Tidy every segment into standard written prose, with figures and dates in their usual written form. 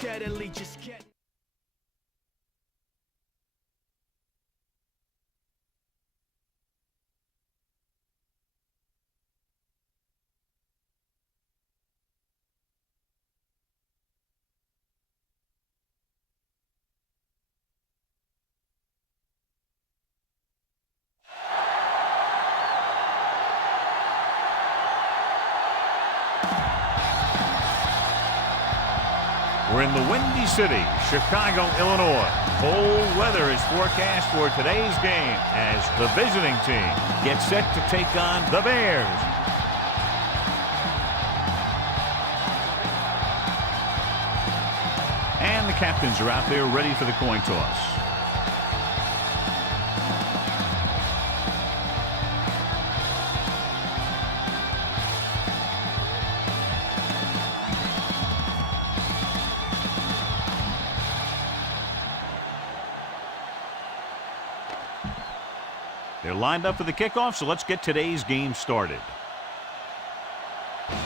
steadily just get. We're in the Windy City, Chicago, Illinois. Cold weather is forecast for today's game as the visiting team gets set to take on the Bears. And the captains are out there ready for the coin toss. They're lined up for the kickoff, so let's get today's game started.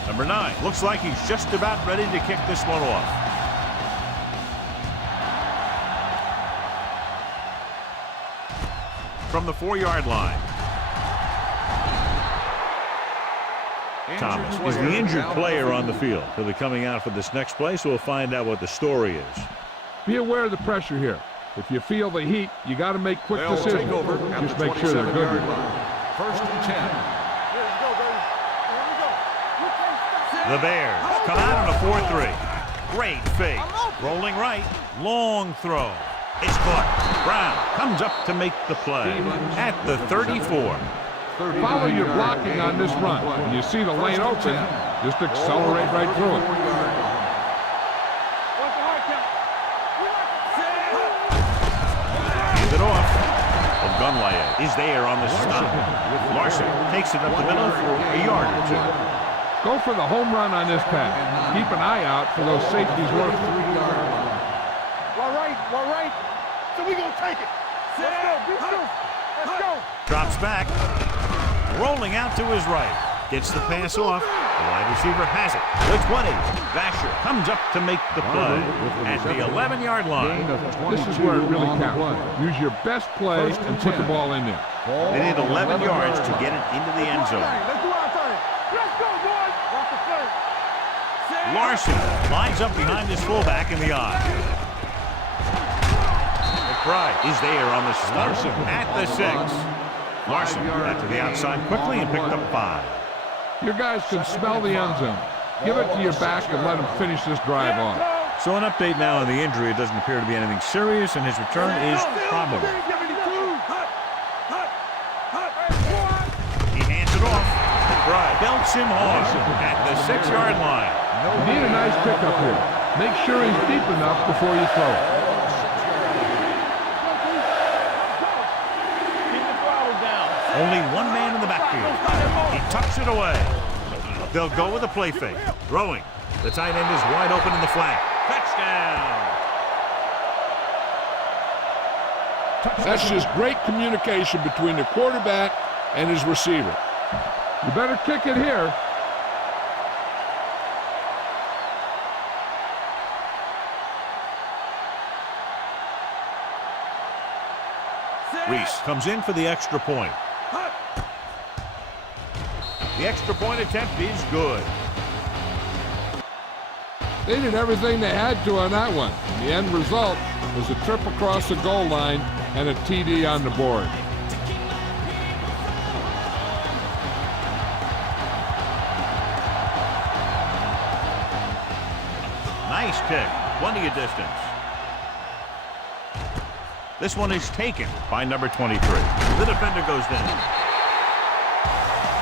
Number 9 looks like he's just about ready to kick this one off. From the 4-yard line. Thomas is the injured player on the field. He'll be coming out for this next play, so we'll find out what the story is. Be aware of the pressure here. If you feel the heat, you got to make quick decisions. Just make sure they're good. First and 10. The Bears come out on a 4-3. Great fake. Rolling right. Long throw. It's caught. Brown comes up to make the play at the 34. Follow your blocking on this run. When you see the lane open, just accelerate right through it. It off. Ogunlaye is there on the stop. Larson takes it up the middle for a yard or two. Go for the home run on this pass. Keep an eye out for those safeties working. Well, right. So we gonna take it. Let's go. Be true. Let's go. Drops back. Rolling out to his right. Gets the pass off. The wide receiver has it. The 20. Vasher comes up to make the play at the 11-yard line. This is where it really counts. Use your best play and put the ball in there. They need 11 yards to get it into the end zone. Let's do our thing. Let's go, boys. Watch the play. Larson lines up behind his fullback in the eye. McBride is there on the stop at the 6. Larson got to the outside quickly and picked up 5. Your guys can smell the end zone. Give it to your back and let him finish this drive off. So an update now on the injury. It doesn't appear to be anything serious, and his return is probable. He hands it off. McBride belts him hard at the 6-yard line. You need a nice pickup here. Make sure he's deep enough before you throw it. Only one man in the backfield. He tucks it away. They'll go with a play fake. Throwing. The tight end is wide open in the flat. Touchdown. That's just great communication between the quarterback and his receiver. You better kick it here. Reese comes in for the extra point. The extra point attempt is good. They did everything they had to on that one. The end result was a trip across the goal line and a TD on the board. Nice kick. Plenty of distance. This one is taken by number 23. The defender goes down.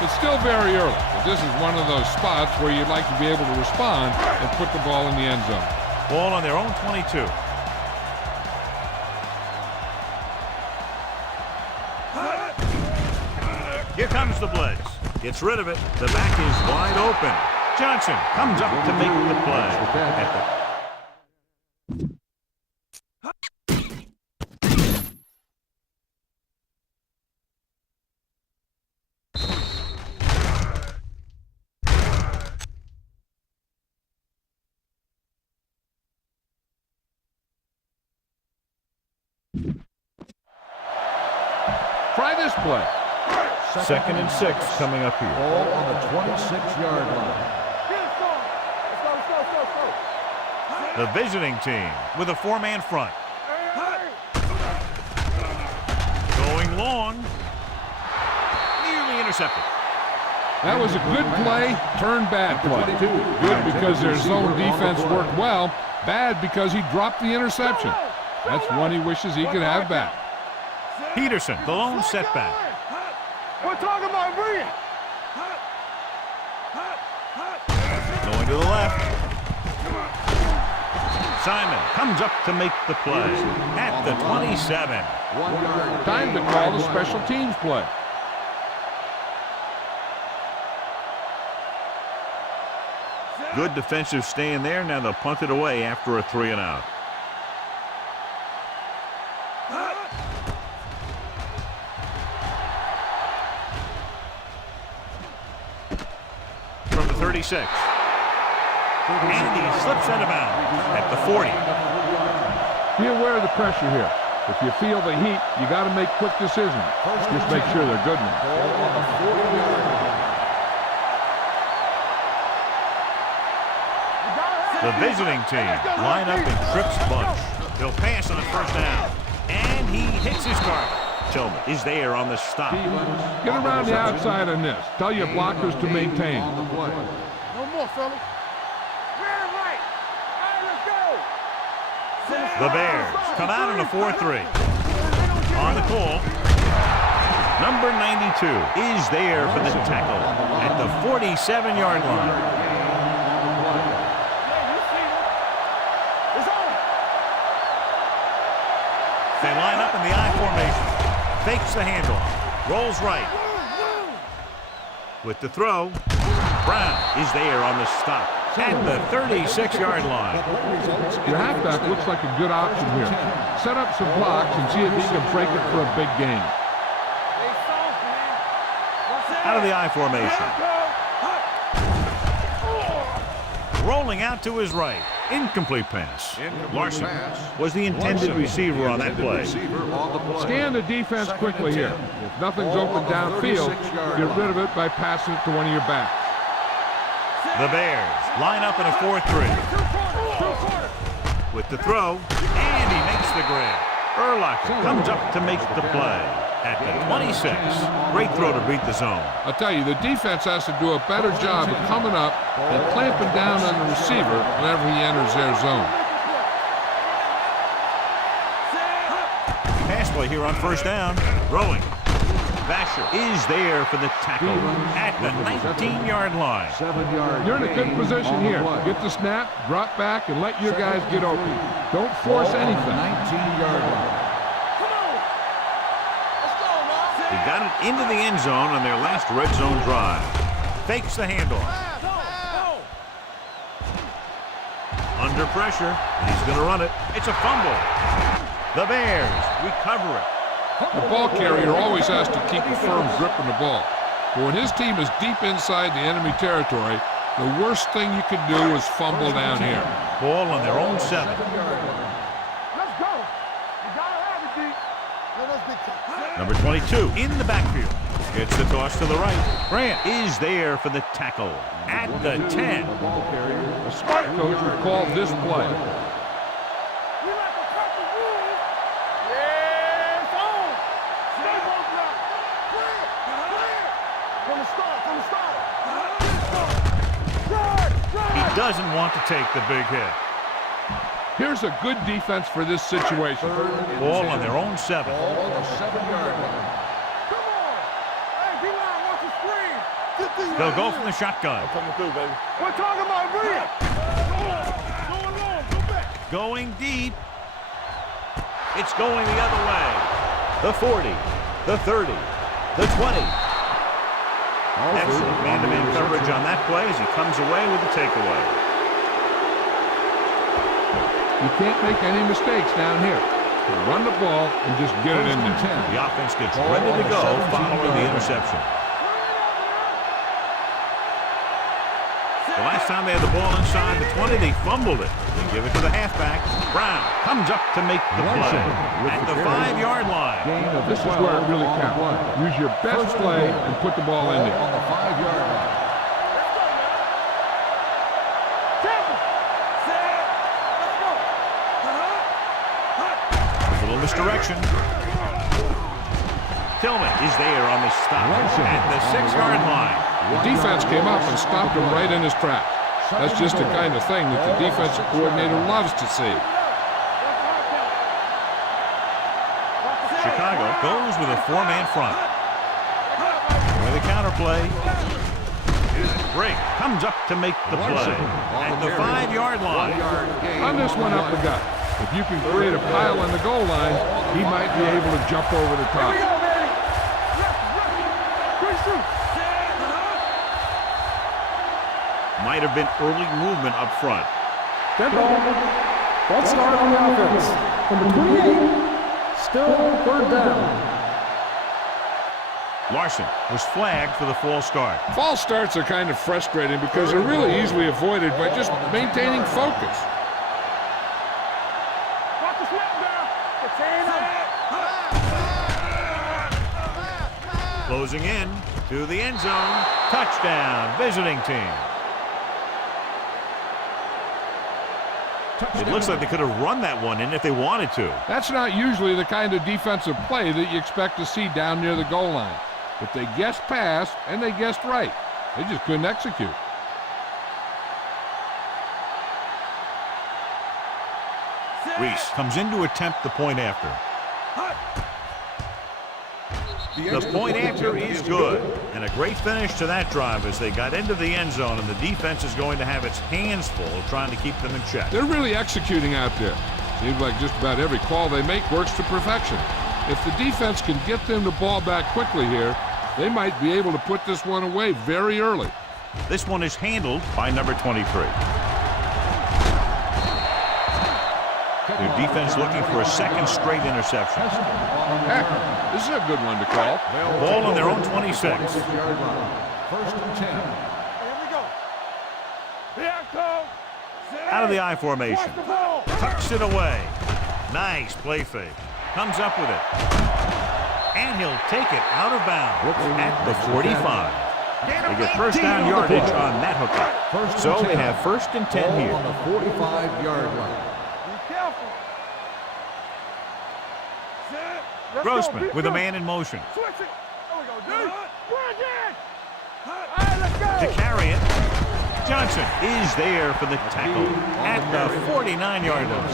It's still very early, but this is one of those spots where you'd like to be able to respond and put the ball in the end zone. Ball on their own 22. Here comes the blitz. Gets rid of it. The back is wide open. Johnson comes up to make the play. Try this play. Second and 6 coming up here. Ball on the 26-yard line. The visiting team with a 4-man front. Going long. Nearly intercepted. That was a good play, turned bad play. Good because their zone defense worked well. Bad because he dropped the interception. That's one he wishes he could have back. Peterson, the lone setback. We're talking about Reed. Going to the left. Simon comes up to make the play at the 27. Time to call the special teams play. Good defensive stand there. Now they'll punt it away after a 3 and out. From the 36. And he slips out of bounds at the 40. Be aware of the pressure here. If you feel the heat, you got to make quick decisions. Just make sure they're good ones. The visiting team line up in Tripp's bunch. He'll pass on the first down. And he hits his target. Tillman is there on the stop. Get around the outside on this. Tell your blockers to maintain. No more, fellas. Right. Let's go. The Bears come out in a 4-3. On the call. Number 92 is there for the tackle at the 47-yard line. They line up in the I formation. Fakes the handoff. Rolls right. With the throw, Brown is there on the stop at the 36-yard line. Your halfback looks like a good option here. Set up some blocks and see if he can break it for a big gain. Out of the I formation. Rolling out to his right. Incomplete pass. Larson was the intended receiver on that play. Scan the defense quickly here. If nothing's open downfield, get rid of it by passing it to one of your backs. The Bears line up in a 4-3. With the throw, and he makes the grab. Urlacher comes up to make the play at the 26. Great throw to beat the zone. I'll tell you, the defense has to do a better job of coming up and clamping down on the receiver whenever he enters their zone. Pass play here on first down. Throwing. Vasher is there for the tackle at the 19-yard line. You're in a good position here. Get the snap, drop back, and let your guys get open. Don't force anything. 19-yard line. He got it into the end zone on their last red zone drive. Fakes the handoff. Under pressure. He's going to run it. It's a fumble. The Bears recover it. The ball carrier always has to keep a firm grip on the ball. But when his team is deep inside the enemy territory, the worst thing you could do is fumble down here. Ball on their own 7. Let's go. You gotta have it, D. Number 22 in the backfield. Gets the toss to the right. Grant is there for the tackle at the 10. A smart coach would call this play. Doesn't want to take the big hit. Here's a good defense for this situation. Ball on their own 7. Ball on the 7-yard line. Come on. Hey, D-line wants to screen. They'll go from the shotgun. Coming through, baby. We're talking about Reed. Going long. Go back. Going deep. It's going the other way. The 40, the 30, the 20. Excellent man-to-man coverage on that play as he comes away with the takeaway. You can't make any mistakes down here. You run the ball and just get it in there. The offense gets ready to go following the interception. The last time they had the ball inside the 20, they fumbled it. They give it to the halfback. Brown comes up to make the play at the 5-yard line. This is where it really counts. Use your best play and put the ball in there. On the 5-yard line. A little misdirection. Tillman is there on the stop at the 6-yard line. The defense came up and stopped him right in his tracks. That's just the kind of thing that the defensive coordinator loves to see. Chicago goes with a 4-man front. With a counterplay. Briggs comes up to make the play at the 5-yard line. On this one up the gut. If you can create a pile on the goal line, he might be able to jump over the top. Might have been early movement up front. False start on the offense. Number 28, still 3rd down. Larson was flagged for the false start. False starts are kind of frustrating because they're really easily avoided by just maintaining focus. Closing in to the end zone. Touchdown, visiting team. It looks like they could have run that one in if they wanted to. That's not usually the kind of defensive play that you expect to see down near the goal line. But they guessed pass, and they guessed right. They just couldn't execute. Reese comes in to attempt the point after. The point after is good. And a great finish to that drive as they got into the end zone, and the defense is going to have its hands full trying to keep them in check. They're really executing out there. Seems like just about every call they make works to perfection. If the defense can get them the ball back quickly here, they might be able to put this one away very early. This one is handled by number 23. Their defense looking for a second straight interception. Heck, this is a good one to call. Ball on their own 26. 1st and 10. Here we go. Here I come. Out of the I formation. Watch the ball. Tucks it away. Nice play fake. Comes up with it. And he'll take it out of bounds at the 45. They get first down yardage on that hookup. So they have 1st and 10 here. On the 45-yard line. Be careful. Let's Grossman go, with a man in motion. Switch it. There we go, dude. Bring it. All right, let's go. To carry it. Johnson is there for the tackle at the 49-yard line.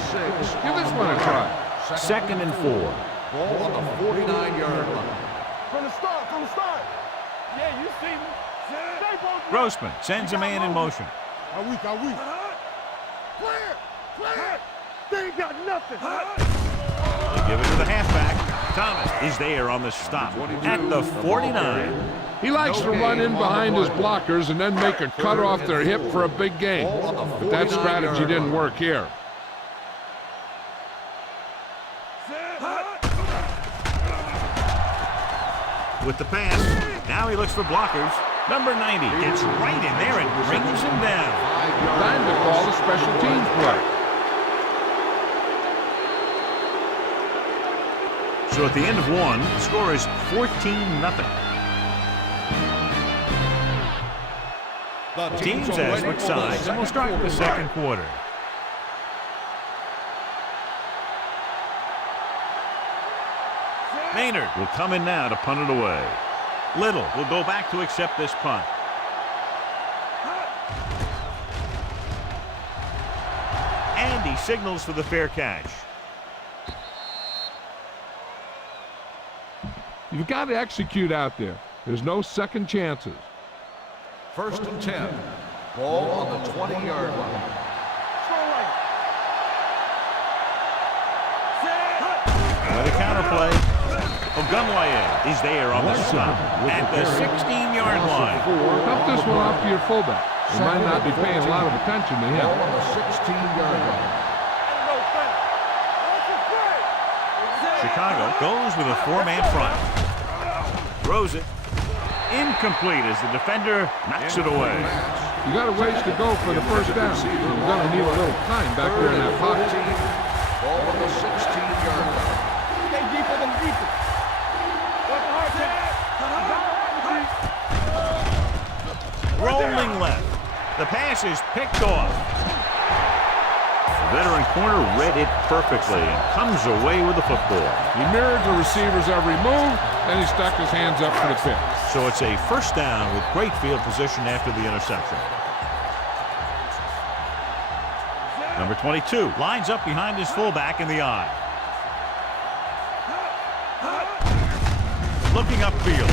Give this one a try. 2nd and 4. Ball on the 49-yard line. From the start. Yeah, you see me. Stay both. Grossman sends a man in motion. Are we? Clear. They ain't got nothing. They give it to the halfback. Thomas is there on the stop at the 49. He likes to run in behind his blockers and then make a cut off their hip for a big gain. But that strategy didn't work here. With the pass, now he looks for blockers. Number 90 gets right in there and brings him down. Time to call a special teams play. So at the end of one, the score is 14-0. Teams as switch sides, and we'll start with the second quarter. Maynard will come in now to punt it away. Little will go back to accept this punt. And he signals for the fair catch. You've got to execute out there. There's no second chances. 1st and 10. Ball on the 20-yard line. With a counterplay, Ogunwaye is there on the stop at the 16-yard line. Dump this one off to your fullback. You might not be paying a lot of attention to him. Ball on the 16-yard line. Chicago goes with a 4-man front. Throws it. Incomplete as the defender knocks it away. You got a ways to go for the first down. You're going to need a little time back there in that pocket. Ball on the 16-yard line. Stay deeper than deeper. What's the hard tag? Rolling left. The pass is picked off. The veteran corner read it perfectly and comes away with the football. He mirrored the receiver's every move, and he stuck his hands up for the pick. So it's a first down with great field position after the interception. Number 22 lines up behind his fullback in the eye. Looking upfield.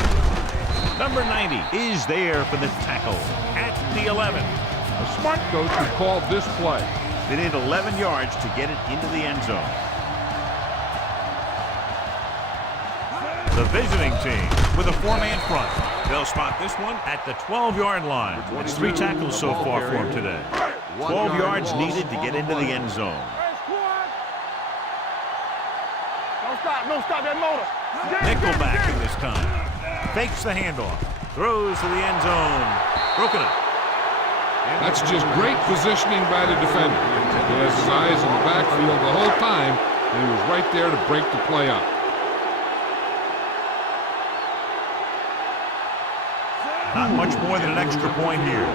Number 90 is there for the tackle at the 11. A smart coach who called this play. They need 11 yards to get it into the end zone. The visiting team with a four-man front. They'll spot this one at the 12-yard line. It's 3 tackles so far for him today. 12 yards needed to get into the end zone. Don't stop that motor. Nickelback in this time. Fakes the handoff. Throws to the end zone. Broken up. That's just great positioning by the defender. He has his eyes in the backfield the whole time, and he was right there to break the play up. Not much more than an extra point here.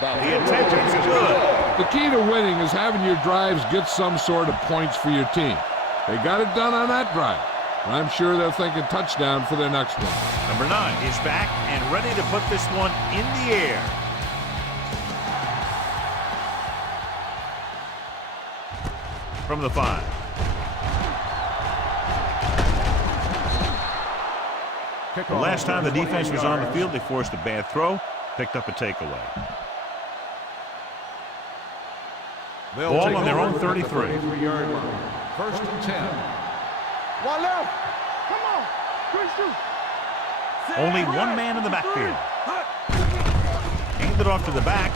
The intentions is good. The key to winning is having your drives get some sort of points for your team. They got it done on that drive. And I'm sure they're thinking touchdown for their next one. Number 9 is back and ready to put this one in the air. From the 5. The last time the defense was on the field, they forced a bad throw, picked up a takeaway. Ball on their own 33. 33-yard line. First and 10. One left. Come on. Quick shoot. Only one man in the backfield. Handed off to the back.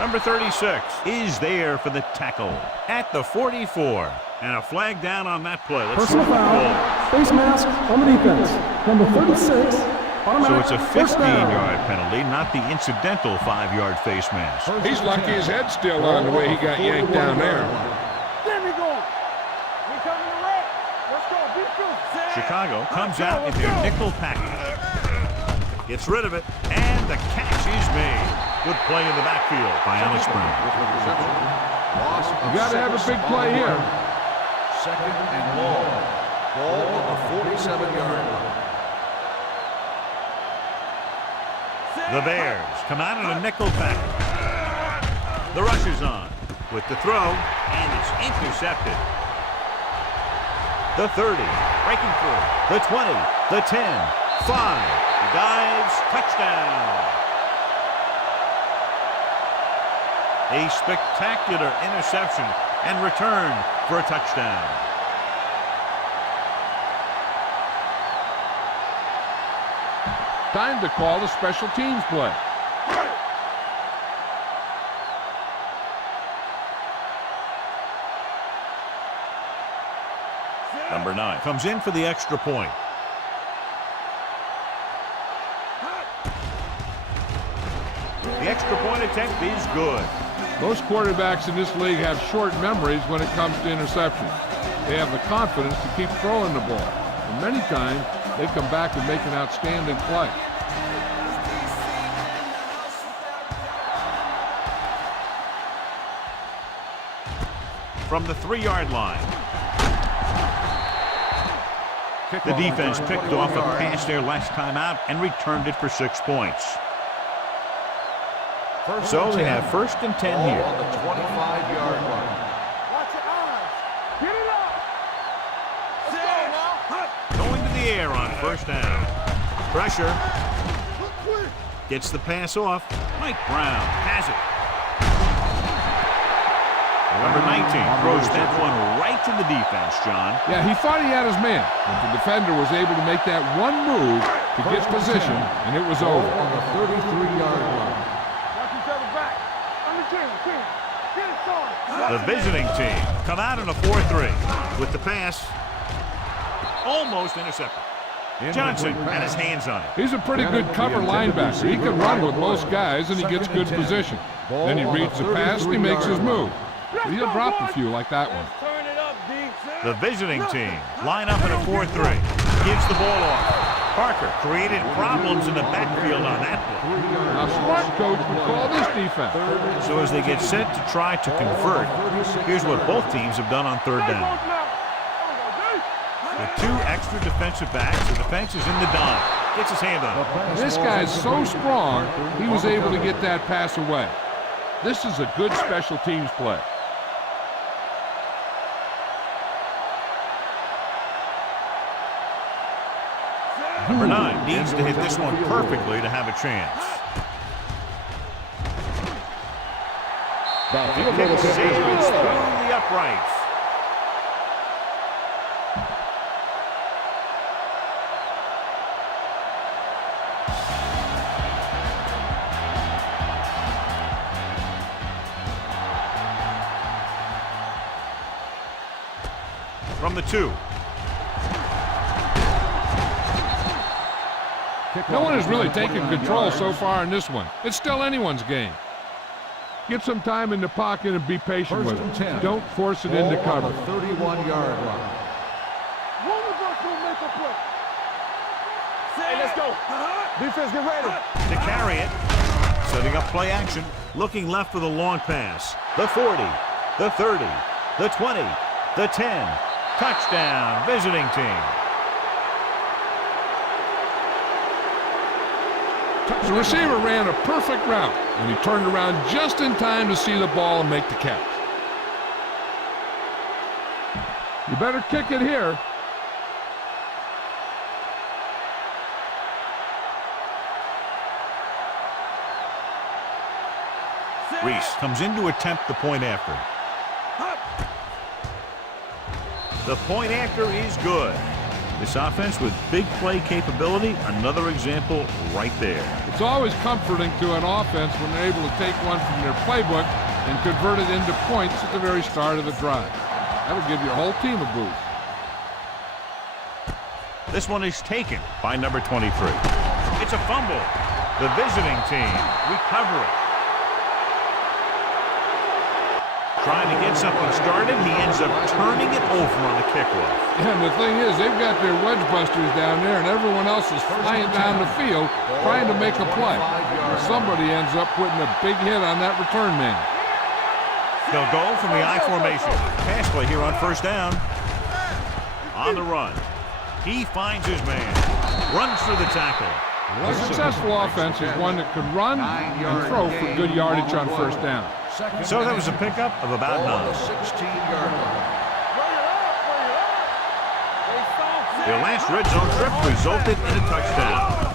Number 36 is there for the tackle at the 44. And a flag down on that play. Let's see Personal what the foul. ball is. Face mask on the defense. Number 36. So it's a First down. 15-yard penalty, not the incidental 5-yard face mask. He's lucky his head's still on the way he got yanked down there. Let me go. We coming to red. Let's go. Beat you. Chicago comes out in their nickel package. Gets rid of it, and the catch is made. Good play in the backfield by Alex Brown. You got to have a big play here. Second and long. Ball on the 47-yard line. The Bears come out in a nickel package. The rush is on with the throw, and it's intercepted. The 30, breaking through. The 20, the 10, 5. He dives, touchdown. A spectacular interception and return for a touchdown. Time to call the special teams play. Number 9 comes in for the extra point. The extra point attempt is good. Most quarterbacks in this league have short memories when it comes to interceptions. They have the confidence to keep throwing the ball. And many times, they come back and make an outstanding play. From the 3-yard line. The defense picked off a pass there last time out and returned it for 6 points. So they have first and 10 Ball here. on the 25-yard line. Watch your eyes. Get it up. Let's go now. Going to the air on first down. Pressure. Look quick. Gets the pass off. Mike Brown has it. Number 19 throws that one right to the defense, John. Yeah, he thought he had his man, but the defender was able to make that one move to get position, and it was over. On the 33-yard line. Watch each other back. On the team. Get it started. The visiting team come out in a 4-3 with the pass almost intercepted. Johnson had his hands on it. He's a pretty good cover linebacker. He can run with most guys, and he gets good position. Then he reads the pass, and he makes his move. But he'll drop a few like that one. The visiting team line up in a 4-3. Gives the ball off. Parker created problems in the backfield on that play. A smart coach would call this defense. So as they get set to try to convert, here's what both teams have done on third down. The two extra defensive backs, the defense is in the dime. Gets his hand on it. This guy's so strong, he was able to get that pass away. This is a good special teams play. Number 9 needs to hit this one perfectly to have a chance. Kick sails through the uprights. From the 2. No one has really taken control so far in this one. It's still anyone's game. Get some time in the pocket and be patient with it. Don't force it into cover. 31-yard line. One of us will make a play. Hey, let's go. Defense, get ready. To carry it, setting up play action, looking left for the long pass. The 40, the 30, the 20, the 10. Touchdown, visiting team. The receiver ran a perfect route, and he turned around just in time to see the ball and make the catch. You better kick it here. Reese comes in to attempt the point after. The point after is good. This offense with big play capability, another example right there. It's always comforting to an offense when they're able to take one from their playbook and convert it into points at the very start of the drive. That'll give your whole team a boost. This one is taken by number 23. It's a fumble. The visiting team recover it. Trying to get something started, he ends up turning it over on the kickoff. And the thing is, they've got their wedge busters down there, and everyone else is flying down the field trying to make a play. Somebody ends up putting a big hit on that return man. They'll go from the I formation. Pass play here on first down. On the run. He finds his man. Runs through the tackle. A successful offense is one that can run and throw for good yardage on first down. So that was a pickup of about 9. 16-yard line. Their last red zone trip resulted in a touchdown.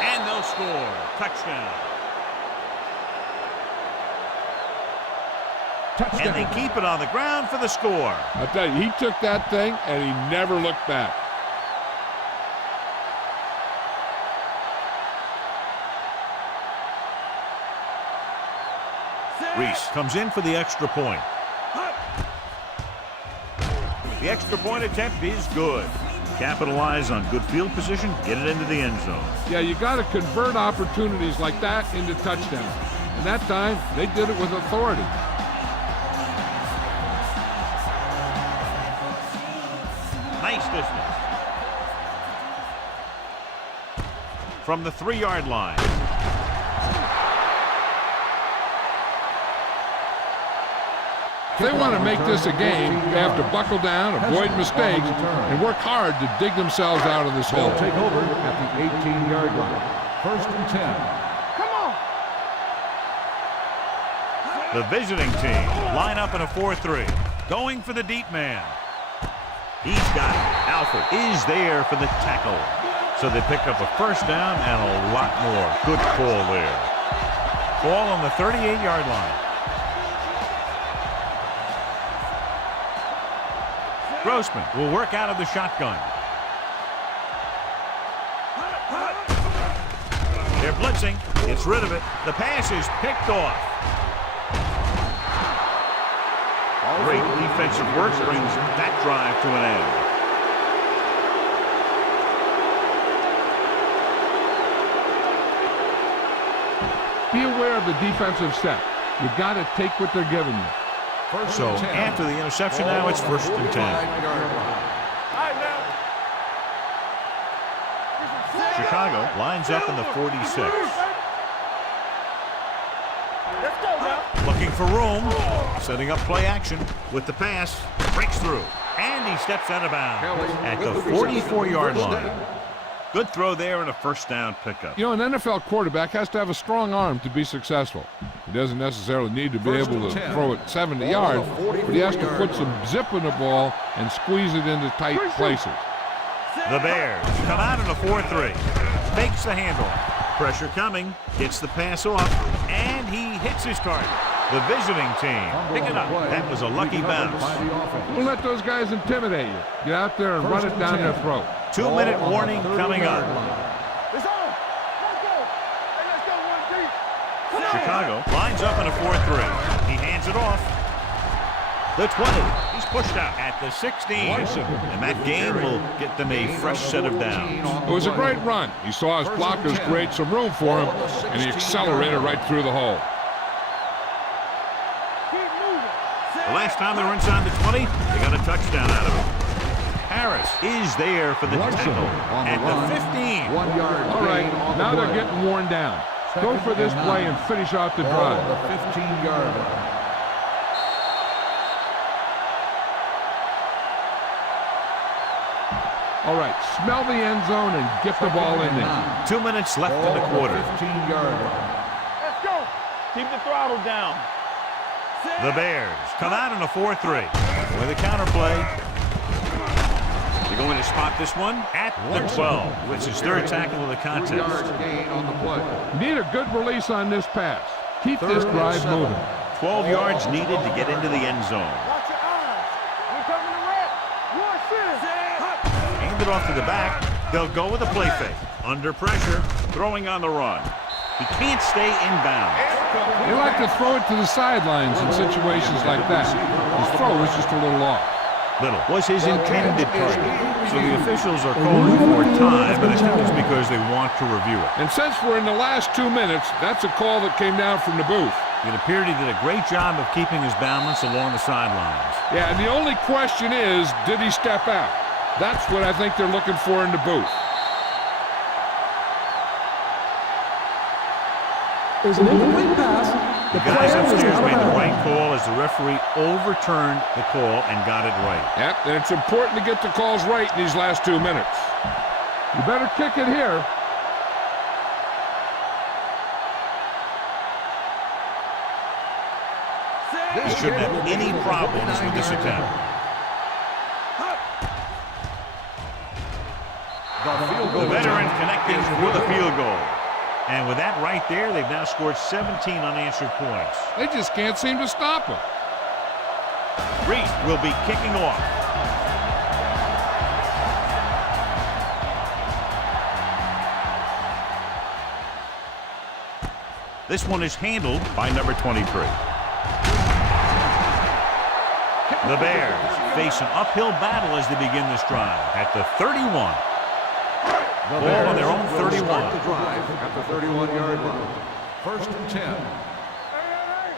And they'll score. Touchdown. And they keep it on the ground for the score. I'll tell you, he took that thing and he never looked back. Reese comes in for the extra point. The extra point attempt is good. Capitalize on good field position, get it into the end zone. Yeah, you got to convert opportunities like that into touchdowns. And that time, they did it with authority. Nice distance. From the 3-yard line. If they want to make this a game, they have to buckle down, avoid mistakes, and work hard to dig themselves out of this hole. They'll take over at the 18-yard line. First and 10. Come on. The visiting team line up in a 4-3. Going for the deep man. He's got it. Alford is there for the tackle. So they pick up a first down and a lot more. Good call there. Ball on the 38-yard line. Grossman will work out of the shotgun. They're blitzing. Gets rid of it. The pass is picked off. Great defensive work brings that drive to an end. Be aware of the defensive set. You've got to take what they're giving you. So after the interception, now it's 1st and 10. Chicago lines up in the 46. Let's go now. Looking for room. Setting up play action with the pass. Breaks through. And he steps out of bounds at the 44-yard line. Good throw there and a 1st down pickup. You know, an NFL quarterback has to have a strong arm to be successful. He doesn't necessarily need to be able to throw it 70 yards, but he has to put some zip in the ball and squeeze it into tight places. The Bears come out in a 4-3. Fakes the handoff. Pressure coming. Gets the pass off. And he hits his target. The visiting team pick it up. That was a lucky bounce. Don't let those guys intimidate you. Get out there and run it down their throat. 2-minute warning coming up. It's on. Let's go. Hey, let's go, one deep. Chicago lines up in a 4-3. He hands it off. The 20. He's pushed out at the 16. And that gain will get them a fresh set of downs. It was a great run. He saw his blockers create some room for him, and he accelerated right through the hole. The last time they were inside the 20, they got a touchdown out of it. Harris is there for the tackle at the 15. 1 yard. All right, now they're getting worn down. Go for this play and finish out the drive. The 15-yard line. All right, smell the end zone and get the ball in there. 2 minutes left in the quarter. 15-yard line. Let's go. Keep the throttle down. The Bears come out in a 4-3. With a counterplay. They're going to spot this one at the 12. It's his 3rd tackle of the contest. 3-yard gain on the play. Need a good release on this pass. Keep this drive moving. 12 yards needed to get into the end zone. Watch your eyes. We're coming to red. One finish. Hand it off to the back. They'll go with a play fake. Under pressure. Throwing on the run. He can't stay inbound. They like to throw it to the sidelines in situations like that. His throw was just a little off. Little was his intended target. So the officials are calling for time, and I think it's because they want to review it. And since we're in the last 2 minutes, that's a call that came down from the booth. It appeared he did a great job of keeping his balance along the sidelines. Yeah, and the only question is, did he step out? That's what I think they're looking for in the booth. There's an incomplete pass. The guys upstairs made the right call as the referee overturned the call and got it right. Yep, and it's important to get the calls right in these last 2 minutes. You better kick it here. He shouldn't have any problems with this attempt. The veteran connecting with a field goal. And with that right there, they've now scored 17 unanswered points. They just can't seem to stop him. Reed will be kicking off. This one is handled by number 23. The Bears face an uphill battle as they begin this drive at the 31. Ball on their own 31. The drive at the 31-yard line. 1st and 10. Hey,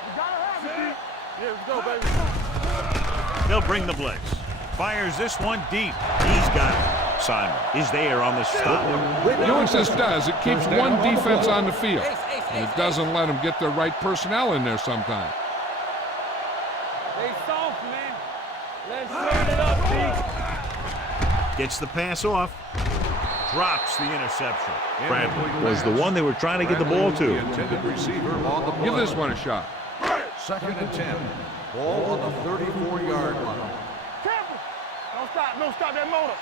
you gotta have it. Yeah, let's go, baby. They'll bring the blitz. Fires this one deep. He's got it. Simon is there on the stop. You know what this does? It keeps one defense on the field, and it doesn't let them get the right personnel in there sometimes. Stay soft, man. Let's turn it up, D. Gets the pass off. Drops the interception. Bradley was the one they were trying to get the ball to. The intended receiver on the play. Give this one a shot. 2nd and 10. Ball on the 34-yard line. Careful. Don't stop that motor.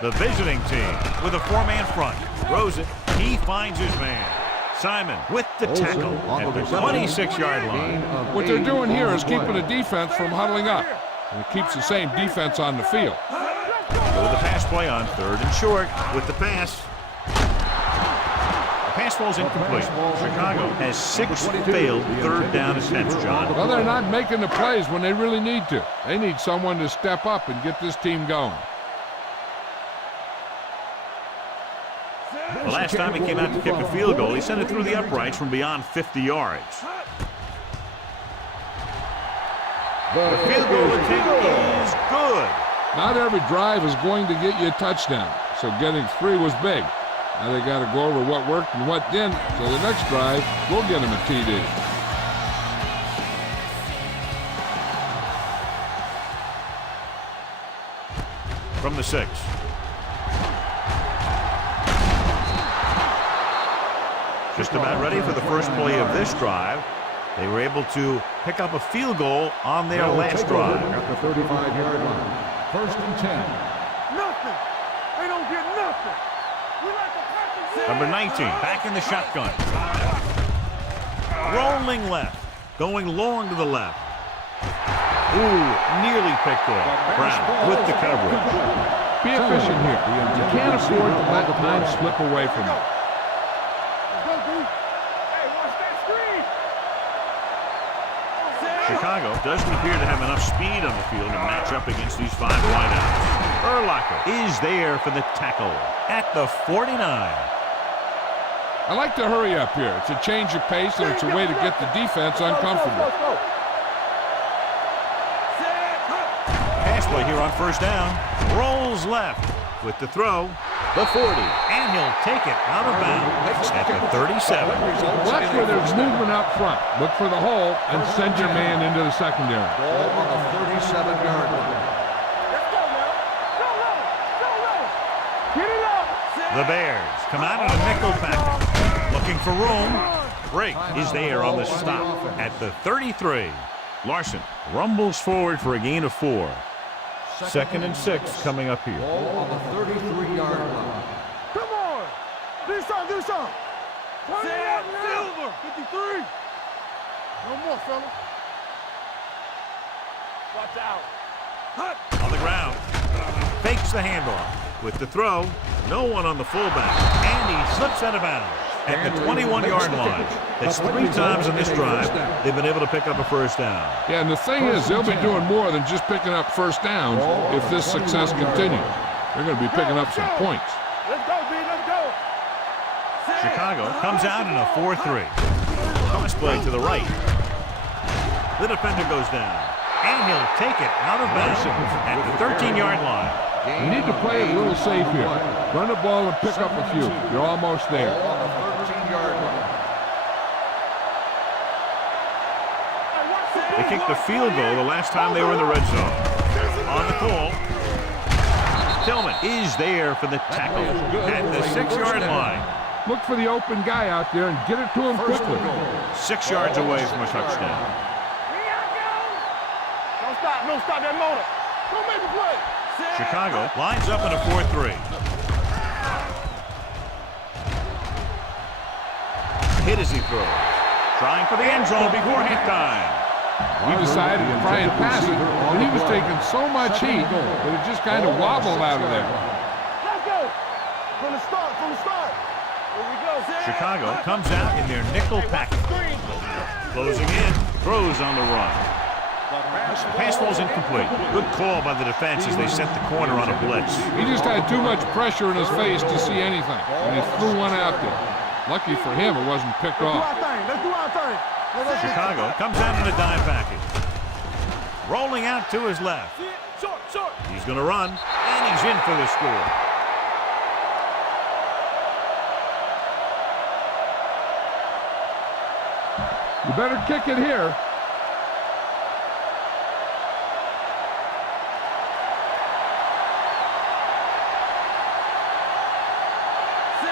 The visiting team with a 4-man front. Throws it. He finds his man. Simon with the tackle at the 26-yard line. What they're doing here is keeping the defense from huddling up. And it keeps the same defense on the field. Go with the pass play on 3rd and short with the pass. The pass ball's incomplete. Chicago has 6 failed 3rd down attempts, John. Well, they're not making the plays when they really need to. They need someone to step up and get this team going. The last time he came out to kick a field goal, he sent it through the uprights from beyond 50 yards. The field goal attempt is good. Not every drive is going to get you a touchdown, so getting 3 was big. Now they got to go over what worked and what didn't, so the next drive will get him a TD. From the 6. Just about ready for the first play of this drive. They were able to pick up a field goal on their last drive. At the 35-yard line. First and 10. Nothing. They don't get nothing. We like a practice. Number 19, back in the shotgun. Rolling left, going long to the left. Ooh, nearly picked off. Brown with the coverage. Be efficient here. You can't afford to let time slip away from you. Chicago doesn't appear to have enough speed on the field to match up against these 5 wideouts. Urlacher is there for the tackle at the 49. I like to hurry up here. It's a change of pace, and it's a way to get the defense uncomfortable. Pass play here on first down. Rolls left with the throw. The 40. And he'll take it out of bounds at the 37. Watch where there's movement up front. Look for the hole and send your man into the secondary. Ball on the 37-yard line. Let's go now. Go low. Go low. Get it up. The Bears come out in a nickel package. Looking for room. Break is there on the stop at the 33. Larson rumbles forward for a gain of 4. Second and 6 coming up here. Ball on the 33-yard line. Come on. Do something. Do something. Turn it up now. Silver. 53. No more, fella. Watch out. On the ground. Fakes the handoff. With the throw, no one on the fullback. And he slips out of bounds at the 21-yard line. That's 3 times in this drive they've been able to pick up a first down. Yeah, and the thing is, they'll be doing more than just picking up first downs if this success continues. They're going to be picking up some points. Let's go, B. Let's go. Chicago comes out in a 4-3. Toss play to the right. The defender goes down. And he'll take it out of bounds at the 13-yard line. You need to play it a little safe here. Run the ball and pick up a few. You're almost there. Ball on the 13-yard line. They kicked the field goal the last time they were in the red zone. On the call, Tillman is there for the tackle at the 6-yard line. Look for the open guy out there and get it to him quickly. 6 yards away from a touchdown. Don't stop. Don't stop that motor. Don't make a play. Chicago lines up in a 4-3. Hit as he throws. Trying for the end zone before halftime. He decided to try and pass it, and he was taking so much heat that it just kind of wobbled out of there. Let's go. From the start. From the start. Here we go. Chicago comes out in their nickel package. Closing in, throws on the run. The pass ball's incomplete. Good call by the defense as they set the corner on a blitz. He just had too much pressure in his face to see anything, and he threw one out there. Lucky for him, it wasn't picked off. Let's do our thing. Chicago comes out in a dime package. Rolling out to his left. Short. He's going to run, and he's in for the score. You better kick it here.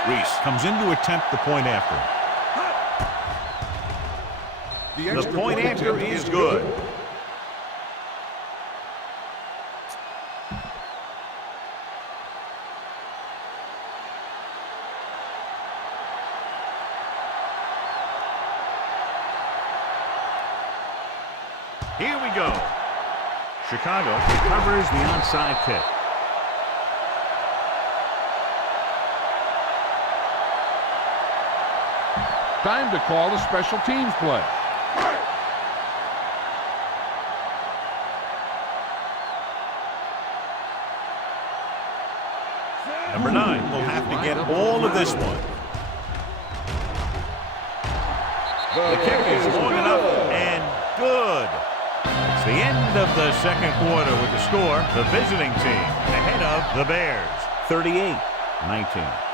Reese comes in to attempt the point after. The point after is good. Here we go. Chicago recovers the onside kick. Time to call the special teams play. Number 9 will have have to get all of this one. The kick is long enough and good. It's the end of the second quarter with the score. The visiting team ahead of the Bears, 38-19.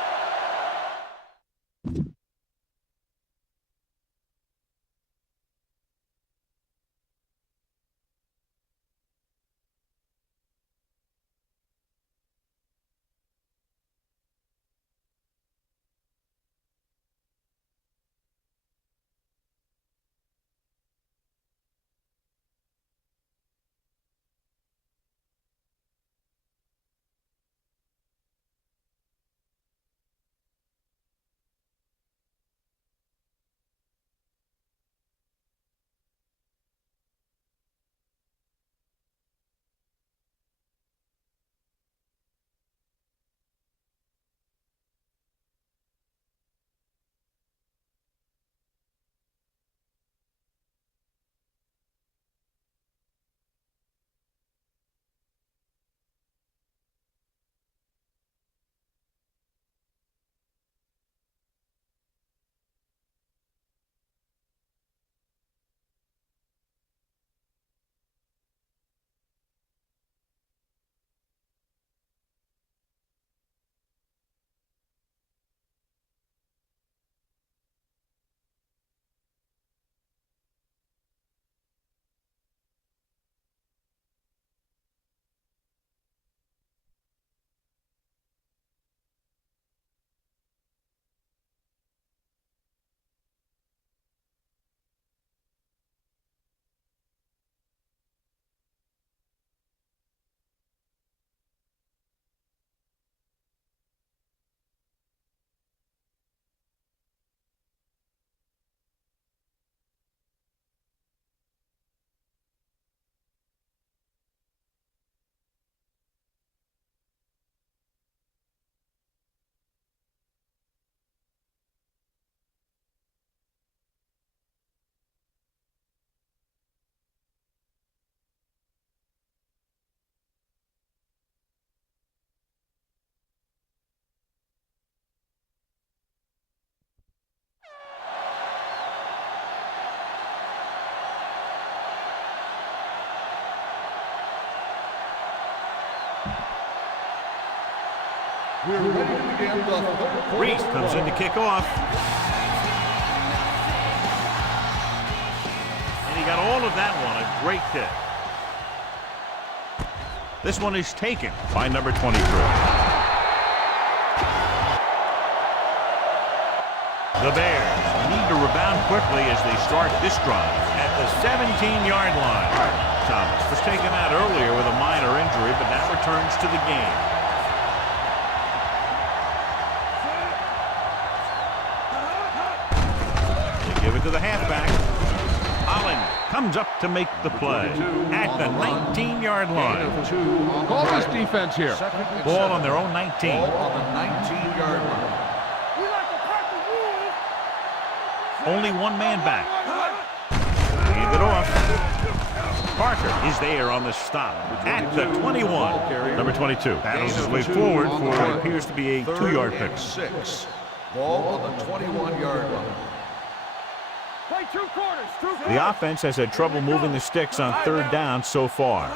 We're ready to begin the third quarter. Reese comes in to kick off. And he got all of that one, a great kick. This one is taken by number 23. The Bears need to rebound quickly as they start this drive at the 17-yard line. Thomas was taken out earlier with a minor injury, but now returns to the game. They give it to the halfback. Allen comes up to make the play at the 19-yard line. Call this defense here. Ball on their own 19. Ball on the 19-yard line. Only one man back. Leave it off. Parker is there on the stop at the 21. Number 22 battles his way forward for what appears to be a 2-yard pick. 6. Ball on the 21-yard line. Play 2 quarters. The offense has had trouble moving the sticks on third down so far.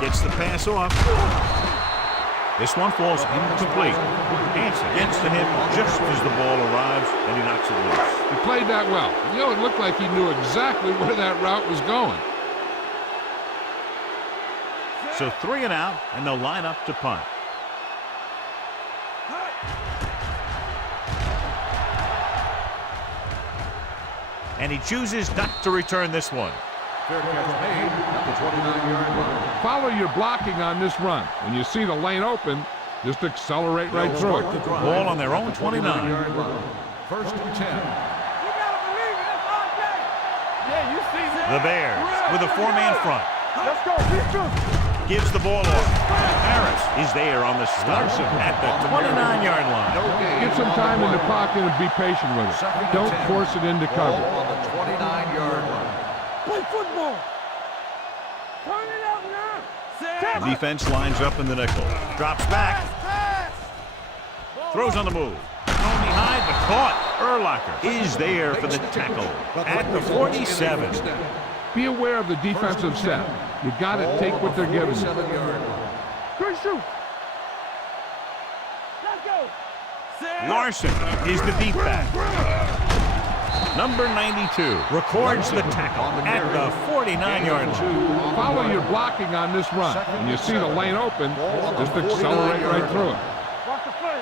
Gets the pass off. This one falls incomplete. Hanson gets to him just as the ball arrives, and he knocks it loose. He played that well. You know, it looked like he knew exactly where that route was going. So 3 and out, and they'll line up to punt. And he chooses not to return this one. Fair catch made at the 29-yard line. Follow your blocking on this run. When you see the lane open, just accelerate right through it. Ball on their own 29. First and 10. Yeah, you see that. The Bears with a 4-man front. Let's go. Gives the ball off. Harris is there on the stop at the 29-yard line. Get some time in the pocket and be patient with it. Don't force it into cover. Ball on the 29-yard line. Play football. Turn it up now. Defense lines up in the nickel. Drops back. Throws on the move. Thrown behind, but caught. Urlacher is there for the tackle at the 47. Be aware of the defensive set. You got to take what they're giving you. Great shoot. Larson is the deep back. Number 92 records the tackle at the 49-yard line. Follow your blocking on this run. When you see the lane open, just accelerate right through it. Watch the play.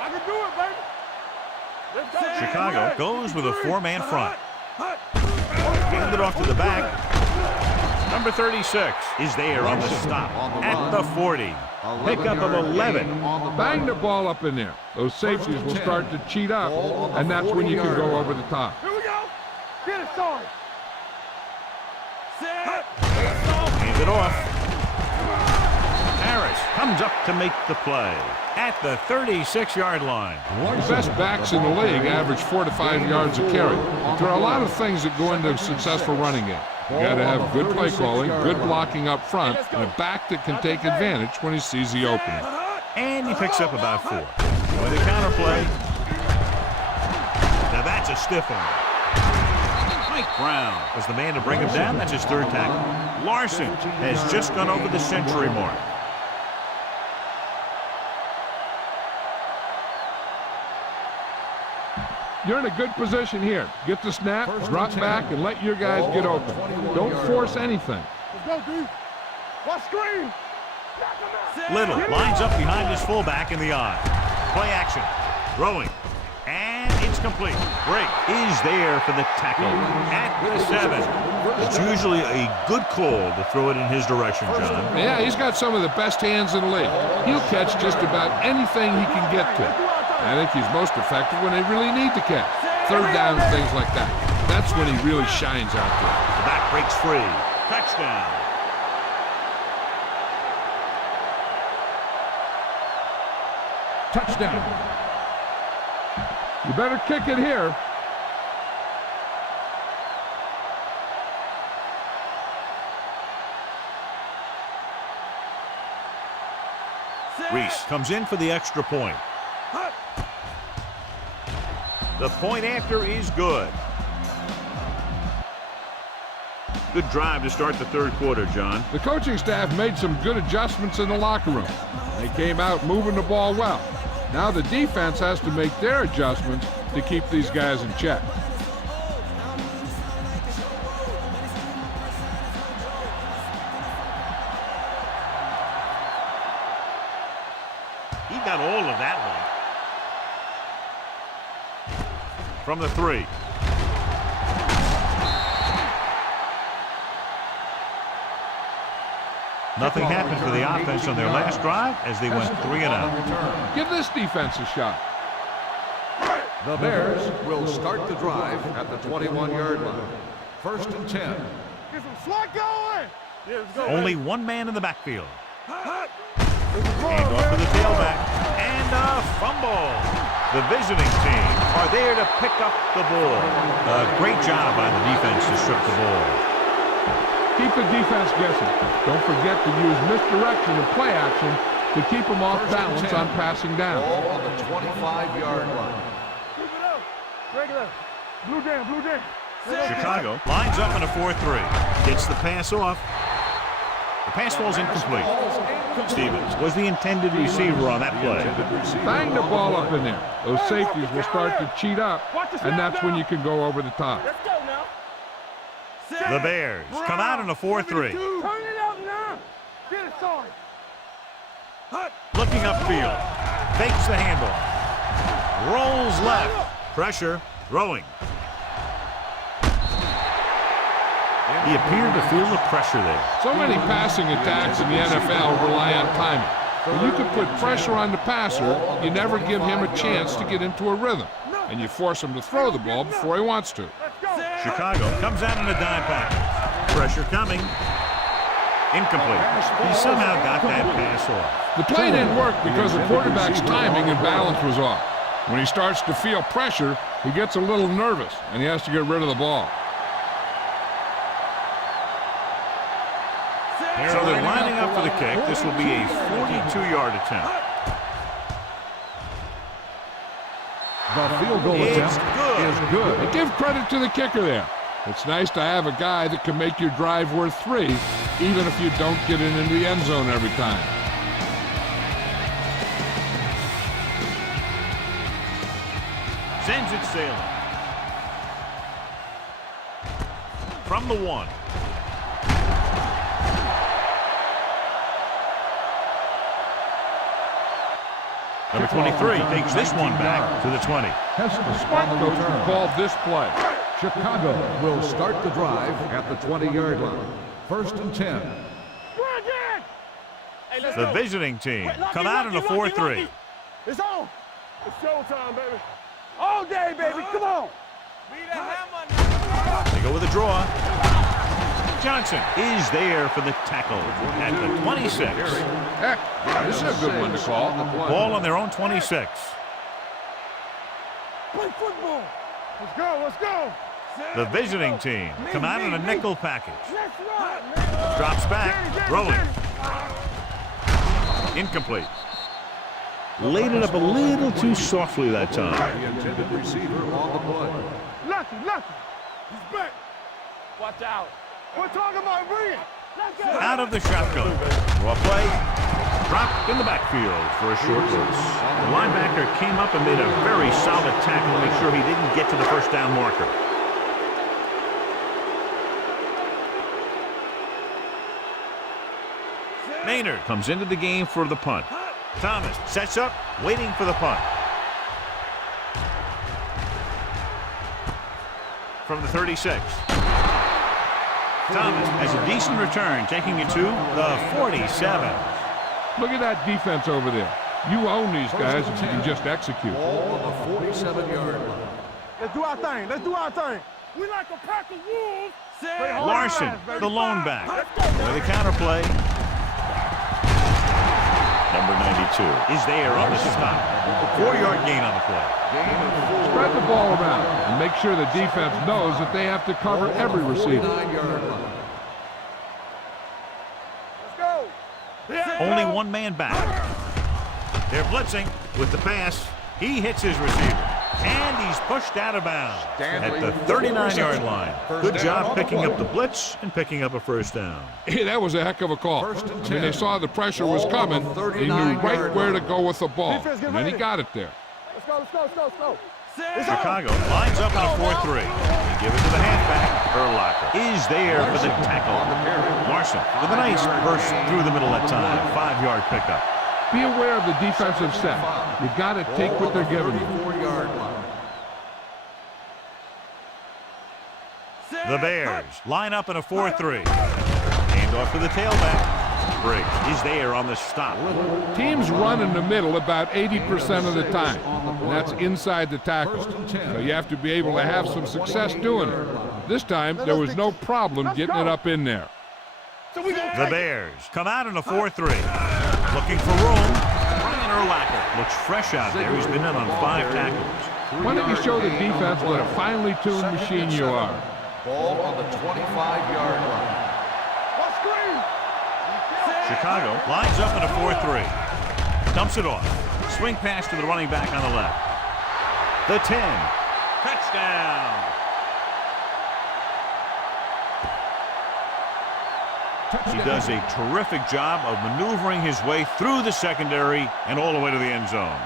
I can do it, baby. Let's go. Chicago goes with a four-man front. Hand it off to the back. Number 36 is there on the stop at the 40. Pickup of 11. Bang the ball up in there. Those safeties will start to cheat up, and that's when you can go over the top. Here we go. Get it started. Hands it off. Harris comes up to make the play at the 36-yard line. The best backs in the league average 4 to 5 yards a carry. But there are a lot of things that go into a successful running game. You got to have good play calling, good blocking up front, and a back that can take advantage when he sees the opening. And he picks up about 4. With a counter play. Now that's a stiff one. Mike Brown was the man to bring him down. That's his third tackle. Larson has just gone over the century mark. You're in a good position here. Get the snap, drop back, and let your guys get open. Don't force anything. Let's go, D. Watch screen. Little lines up behind his fullback in the eye. Play action. Throwing. And it's complete. Break is there for the tackle at the 7. It's usually a good call to throw it in his direction, John. Yeah, he's got some of the best hands in the league. He'll catch just about anything he can get to. I think he's most effective when they really need to catch. Third down, things like that. That's when he really shines out there. The back breaks free. Touchdown. Touchdown. You better kick it here. Reese comes in for the extra point. The point after is good. Good drive to start the third quarter, John. The coaching staff made some good adjustments in the locker room. They came out moving the ball well. Now the defense has to make their adjustments to keep these guys in check. He got all of that one. From the 3. Nothing happened for the offense on their last drive as they went 3-0. Give this defense a shot. The Bears will start the drive at the 21-yard line. 1st and 10. Get some slot going. Yeah, let's go. Only one man in the backfield. Hand off to the tailback. And a fumble. The visiting team are there to pick up the ball. A great job by the defense to strip the ball. Keep the defense guessing. Don't forget to use misdirection and play action to keep them off balance on passing down. Ball on the 25-yard line. Keep it up. Regular. Blue jam, blue jam. Chicago lines up in a 4-3. Gets the pass off. The pass falls incomplete. Stevens was the intended receiver on that play. Bang the ball up in there. Those safeties will start to cheat up, and that's when you can go over the top. Let's go now. The Bears come out in a 4-3. Turn it up now. Get it started. Looking upfield. Fakes the handoff. Rolls left. Pressure. Throwing. He appeared to feel the pressure there. So many passing attacks in the NFL rely on timing. When you can put pressure on the passer, you never give him a chance to get into a rhythm, and you force him to throw the ball before he wants to. Chicago comes out in a dime package. Pressure coming. Incomplete. He somehow got that pass off. The play didn't work because the quarterback's timing and balance was off. When he starts to feel pressure, he gets a little nervous, and he has to get rid of the ball. So they're lining up for the kick. This will be a 42-yard attempt. The field goal attempt is good. And give credit to the kicker there. It's nice to have a guy that can make your drive worth 3, even if you don't get it into the end zone every time. Sends it sailing. From the 1. Number 23 takes this one back to the 20. The smart coach called this play. Chicago will start the drive at the 20-yard line. First and 10. The visiting team come out in a 4-3. It's on. It's showtime, baby. All day, baby. Come on. They go with a draw. Johnson is there for the tackle at the 26. Heck, this is a good one to call. Ball on their own 26. Play football. Let's go. Let's go. The visiting team come out in a nickel package. Let's run, man. Drops back, rolling. Incomplete. Laid it up a little too softly that time. The intended receiver on the play. Lucky. He's back. Watch out. We're talking about bringing. Out of the shotgun. Draw play. Dropped in the backfield for a short loss. The linebacker came up and made a very solid tackle to make sure he didn't get to the first down marker. Maynard comes into the game for the punt. Thomas sets up, waiting for the punt. From the 36. Thomas has a decent return, taking it to the 47. Look at that defense over there. You own these guys if you can just execute. Ball on the 47-yard line. Let's do our thing. Let's do our thing. We like a pack of wolves. Larson, the lone back. With a counterplay. Number 92 is there on the stop. 4-yard gain on the play. Spread the ball around and make sure the defense knows that they have to cover every receiver. 49-yard line. Let's go. Only one man back. They're blitzing with the pass. He hits his receiver. And he's pushed out of bounds at the 39-yard line. Good job picking up the blitz and picking up a first down. Hey, that was a heck of a call. I mean, they saw the pressure was coming. They knew right where to go with the ball. And then he got it there. Let's go. Chicago lines up in a 4-3. They give it to the halfback. Urlacher is there for the tackle. Larson with a nice burst through the middle that time. 5-yard pickup. Be aware of the defensive set. You've got to take what they're giving you. 34-yard line. The Bears line up in a 4-3. Hand off to the tailback. Briggs is there on the stop. Teams run in the middle about 80% of the time, and that's inside the tackle. So you have to be able to have some success doing it. This time, there was no problem getting it up in there. The Bears come out in a 4-3. Looking for room. Brian Urlacher looks fresh out there. He's been in on 5 tackles. Why don't you show the defense what a finely tuned machine you are? Ball on the 25-yard line. Chicago lines up in a 4-3. Dumps it off. Swing pass to the running back on the left. The 10. Touchdown. He does a terrific job of maneuvering his way through the secondary and all the way to the end zone.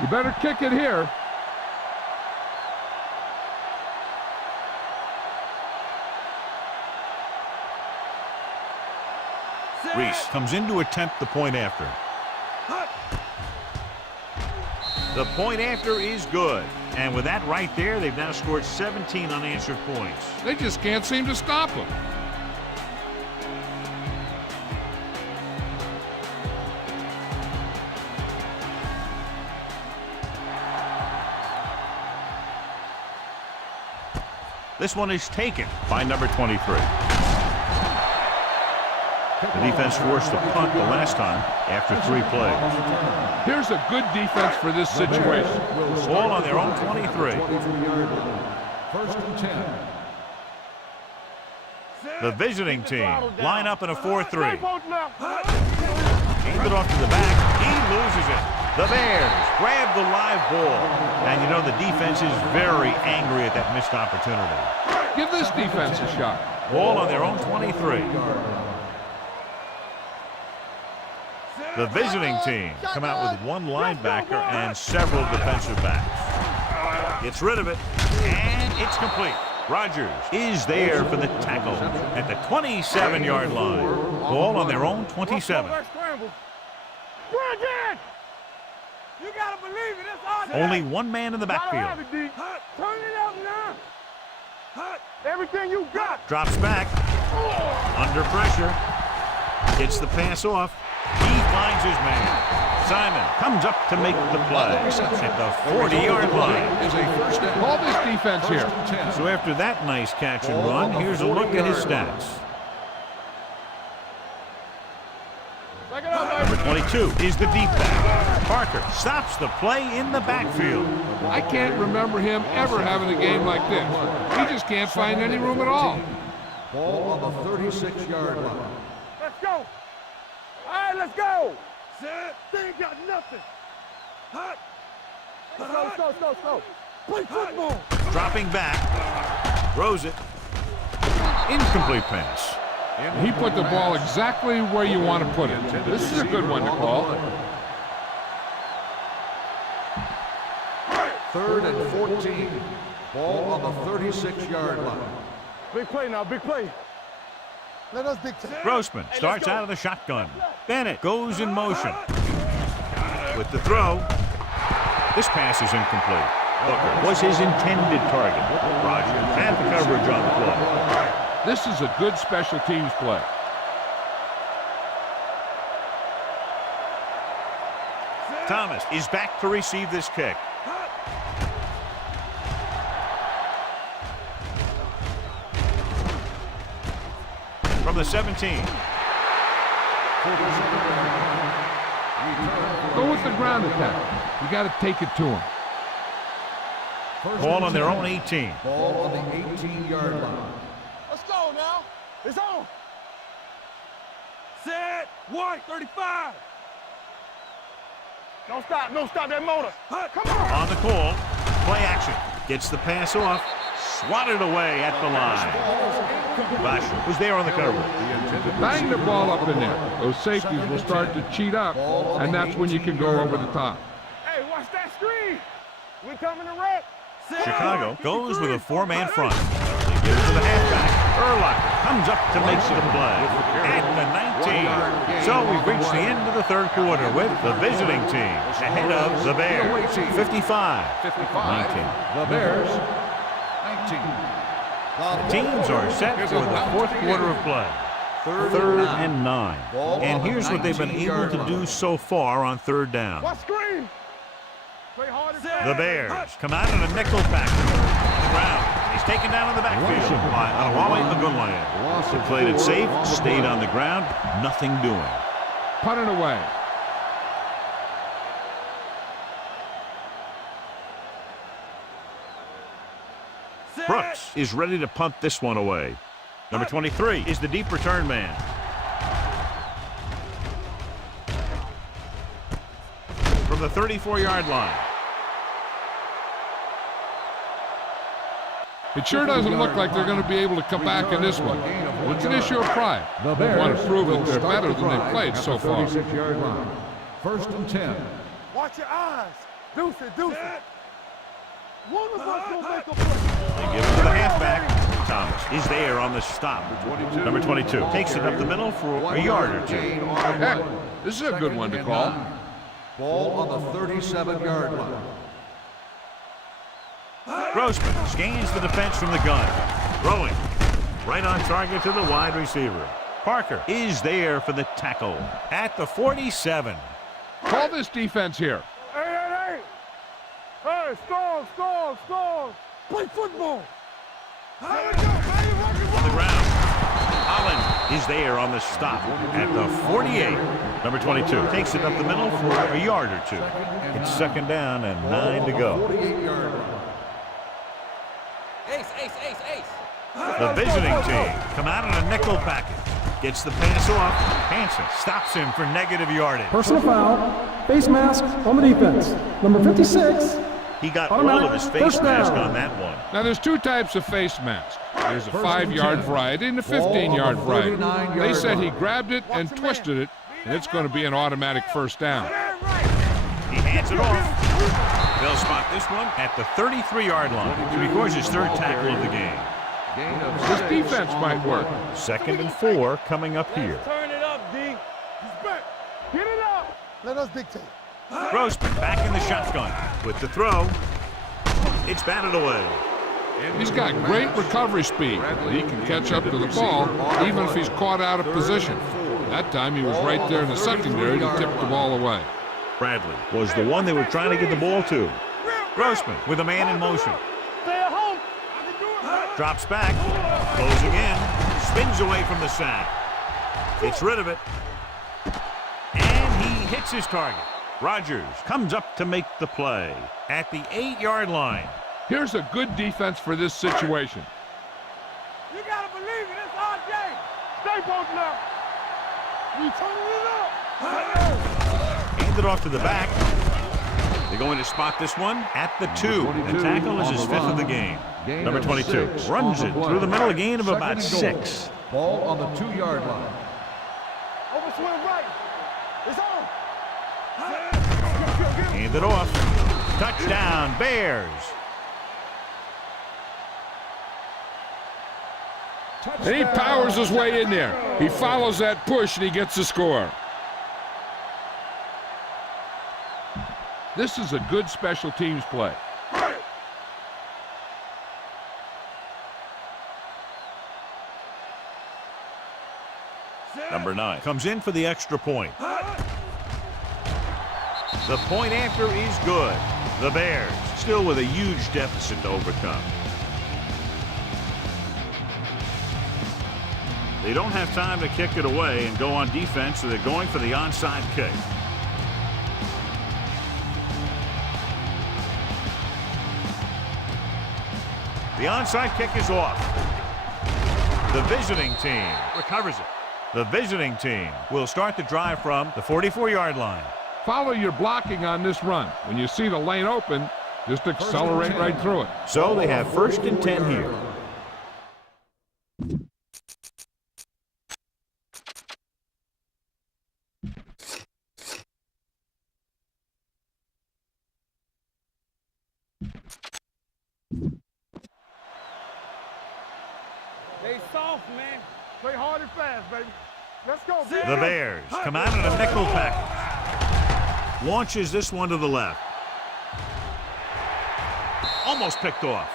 You better kick it here. Reese comes in to attempt the point after. The point after is good. And with that right there, they've now scored 17 unanswered points. They just can't seem to stop him. This one is taken by number 23. The defense forced a punt the last time after 3 plays. Here's a good defense for this situation. Ball on their own 23. First and 10. The visiting team line up in a 4-3. Hand it off to the back. He loses it. The Bears grab the live ball. And you know the defense is very angry at that missed opportunity. Give this defense a shot. Ball on their own 23. The visiting team come out with 1 linebacker and several defensive backs. Gets rid of it, and it's complete. Rodgers is there for the tackle at the 27-yard line. Ball on their own 27. You gotta believe it. That's all. Only 1 man in the backfield. Turn it up now. Everything you got. Drops back. Under pressure. Gets the pass off. He finds his man. Simon comes up to make the play at the 40-yard line. Call this defense here. So after that nice catch and run, here's a look at his stats. Number 22 is the deep back. Parker stops the play in the backfield. I can't remember him ever having a game like this. He just can't find any room at all. Ball on the 36-yard line. Let's go. All right, let's go. They ain't got nothing. Let's go. Play football. Dropping back. Throws it. Incomplete pass. He put the ball exactly where you want to put it. This is a good one to call. 3rd and 14. Ball on the 36-yard line. Big play now, big play. Let us dictate. Grossman starts out of the shotgun. Bennett goes in motion. With the throw. This pass is incomplete. Booker was his intended target. Rodgers had the coverage on the play. This is a good special teams play. Thomas is back to receive this kick. From the 17. Go with the ground attack. You got to take it to him. Ball on their own 18. Ball on the 18-yard line. Let's go now. It's on. Set. White. 35. Don't stop that motor. Come on. On the call. Play action. Gets the pass off. Swatted away at the line. Bosch was there on the coverage. Bang the ball up in there. Those safeties will start to cheat up, and that's when you can go over the top. Hey, watch that screen. We coming to wreck. Chicago goes with a 4-man front. They give it to the halfback. Urlacher comes up to make the play at the 19. So we've reached the end of the 3rd quarter with the visiting team ahead of the Bears. 55-19. The Bears, 19. The teams are set for the 4th quarter of play. 3rd and 9. And here's what they've been able to do so far on 3rd down. Watch screen. Play hard as The Bears come out in a nickel package. On the ground. He's taken down in the backfield by Alawai Agunlaya. They played it safe, stayed on the ground, nothing doing. Punt it away. Brooks is ready to punt this one away. Number 23 is the deep return man. From the 34-yard line. It sure doesn't look like they're going to be able to come back in this one. It's an issue of pride. They want to prove that they're better than they've played so far. 36-yard line. 1st and 10. Watch your eyes. Deuce it. One of us will make a play. They give it to the halfback. Thomas is there on the stop. Number 22 takes it up the middle for a yard or 2. Heck, this is a good one to call. Ball on the 37-yard line. Grossman scans the defense from the gun. Throwing right on target to the wide receiver. Parker is there for the tackle at the 47. Call this defense here. Hey, stall. Play football. On the ground. Holland is there on the stop at the 48. Number 22 takes it up the middle for a yard or two. It's second down and 9 to go. The visiting team come out in a nickel package. Gets the pass off. Hansen stops him for negative yardage. Personal foul. Face mask on the defense. Number 56. He got all of his face mask on that one. Now, there's two types of face mask. There's a 5-yard variety and a 15-yard variety. They said he grabbed it and twisted it, and it's going to be an automatic first down. He hands it off. They'll spot this one at the 33-yard line. He records his third tackle of the game. This defense might work. Second and 4 coming up here. Turn it up, D. Get it up. Let us dictate. Grossman back in the shotgun with the throw. It's batted away. He's got great recovery speed. He can catch up to the ball even if he's caught out of position. That time he was right there in the secondary to tip the ball away. Bradley was the one they were trying to get the ball to. Grossman with a man in motion. Stay at home. Drops back, closing in, spins away from the sack. Gets rid of it. And he hits his target. Rodgers comes up to make the play at the 8-yard line. Here's a good defense for this situation. You gotta believe it. It's our game. Stay posted up. We turning it up. Hand it off to the back. They're going to spot this one at the 2. The tackle is his 5th of the game. Number 22 runs it through the middle, a gain of about 6. Ball on the 2-yard line. Over swing right. It's on. Hand it off. Touchdown, Bears. And he powers his way in there. He follows that push and he gets the score. This is a good special teams play. Number 9 comes in for the extra point. The point after is good. The Bears still with a huge deficit to overcome. They don't have time to kick it away and go on defense, so they're going for the onside kick. The onside kick is off. The visiting team recovers it. The visiting team will start the drive from the 44-yard line. Follow your blocking on this run. When you see the lane open, just accelerate right through it. So they have 1st and 10 here. Stay soft, man. Play hard and fast, baby. Let's go, baby. The Bears come out in a nickel package. Launches this one to the left. Almost picked off.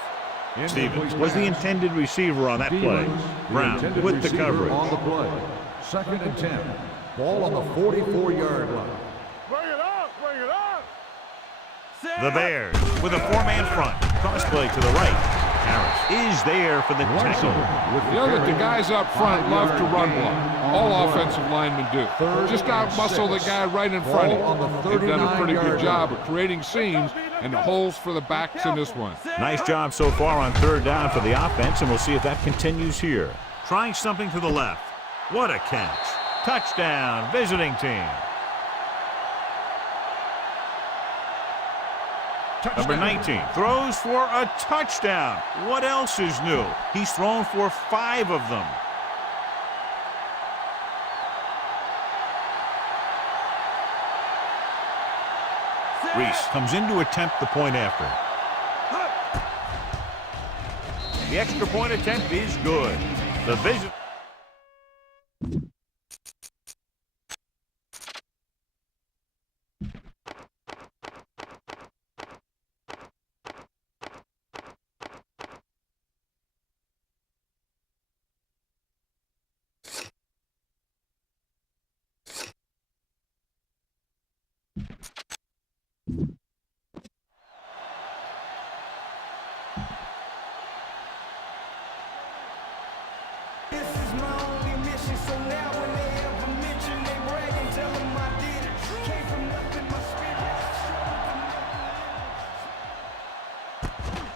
Stevens was the intended receiver on that play. Brown with the coverage. On the play. 2nd and 10. Ball on the 44-yard line. Bring it up. Bring it up. The Bears with a 4-man front. Cross play to the right. Harris is there for the tackle. You know that the guys up front love to run block. All offensive linemen do. Just out-muscle the guy right in front of you. They've done a pretty good job of creating seams and holes for the backs in this one. Nice job so far on 3rd down for the offense, and we'll see if that continues here. Trying something to the left. What a catch. Touchdown, visiting team. Number 19 throws for a touchdown. What else is new? He's thrown for 5 of them. Reese comes in to attempt the point after. The extra point attempt is good. The vision.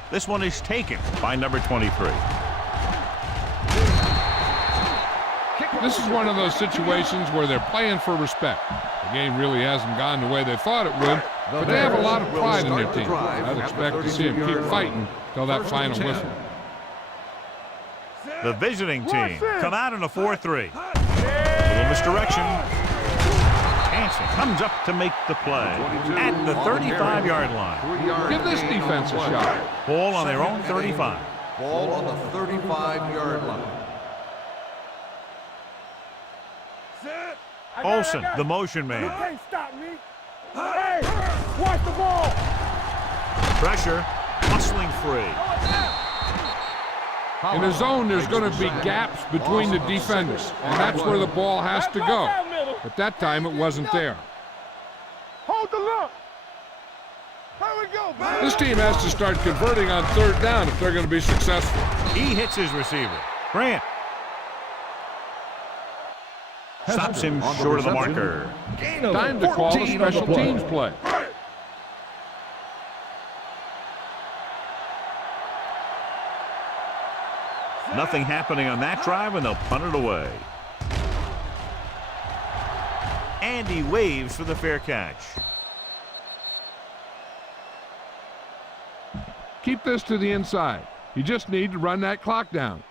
This one is taken by number 23. This is one of those situations where they're playing for respect. The game really hasn't gone the way they thought it would, but they have a lot of pride in their team. I'd expect to see them keep fighting till that final whistle. The visiting team come out in a 4-3. Little misdirection. Hansen comes up to make the play at the 35-yard line. Give this defense a shot. Ball on their own 35. Ball on the 35-yard line. Olsen, the motion man. You can't stop me. Hey, watch the ball. Pressure, hustling free. In the zone, there's going to be gaps between the defenders, and that's where the ball has to go. But that time, it wasn't there. Hold the look. Here we go, baby. This team has to start converting on third down if they're going to be successful. He hits his receiver. Grant stops him short of the marker. Time to call a special teams play. Nothing happening on that drive, and they'll punt it away. And he waves for the fair catch. Keep this to the inside. You just need to run that clock down.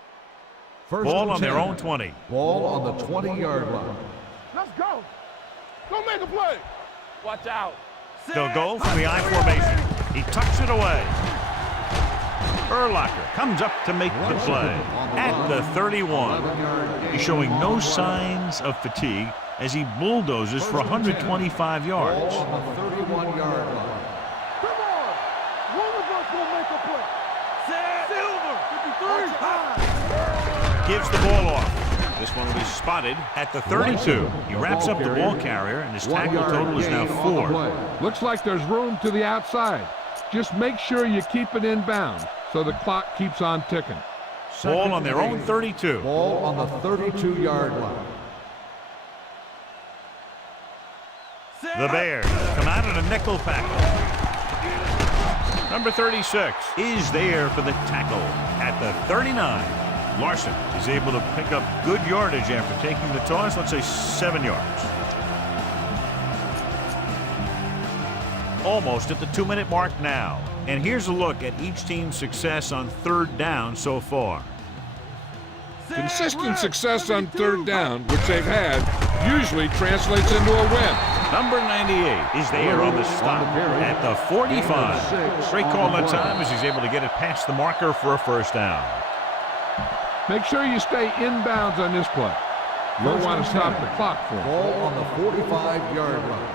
Ball on their own 20. Ball on the 20-yard line. Let's go. Go make a play. Watch out. They'll go from the I formation. He tucks it away. Urlacher comes up to make the play at the 31. He's showing no signs of fatigue as he bulldozes for 125 yards. Ball on the 31-yard line. Come on. One of us will make a play. Silver. 53. Gives the ball off. This one will be spotted at the 32. He wraps up the ball carrier, and his tackle total is now 4. Looks like there's room to the outside. Just make sure you keep it inbound so the clock keeps on ticking. Ball on their own 32. Ball on the 32-yard line. The Bears come out in a nickel tackle. Number 36 is there for the tackle at the 39. Larson is able to pick up good yardage after taking the toss, let's say 7 yards. Almost at the 2-minute mark now. And here's a look at each team's success on third down so far. Consistent success on third down, which they've had, usually translates into a win. Number 98 is there on the stop at the 45. Great call that time as he's able to get it past the marker for a first down. Make sure you stay inbounds on this play. You don't want to stop the clock for him. Ball on the 45-yard line.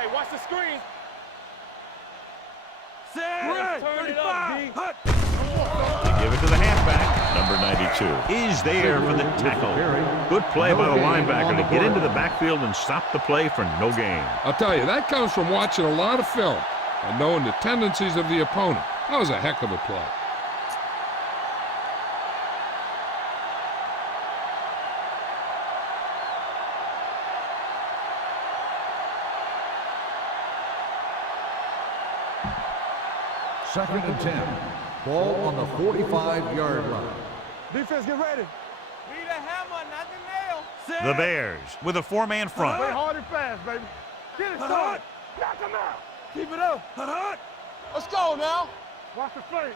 Hey, watch the screen. Turn it up, D. They give it to the halfback. Number 92 is there for the tackle. Good play by the linebacker to get into the backfield and stop the play for no gain. I'll tell you, that comes from watching a lot of film and knowing the tendencies of the opponent. That was a heck of a play. Second and 10. Ball on the 45-yard line. Defense, get ready. Be the hammer, not the nail. The Bears with a 4-man front. Play hard and fast, baby. Get it started. Knock him out. Keep it up. Let's go now. Watch the play.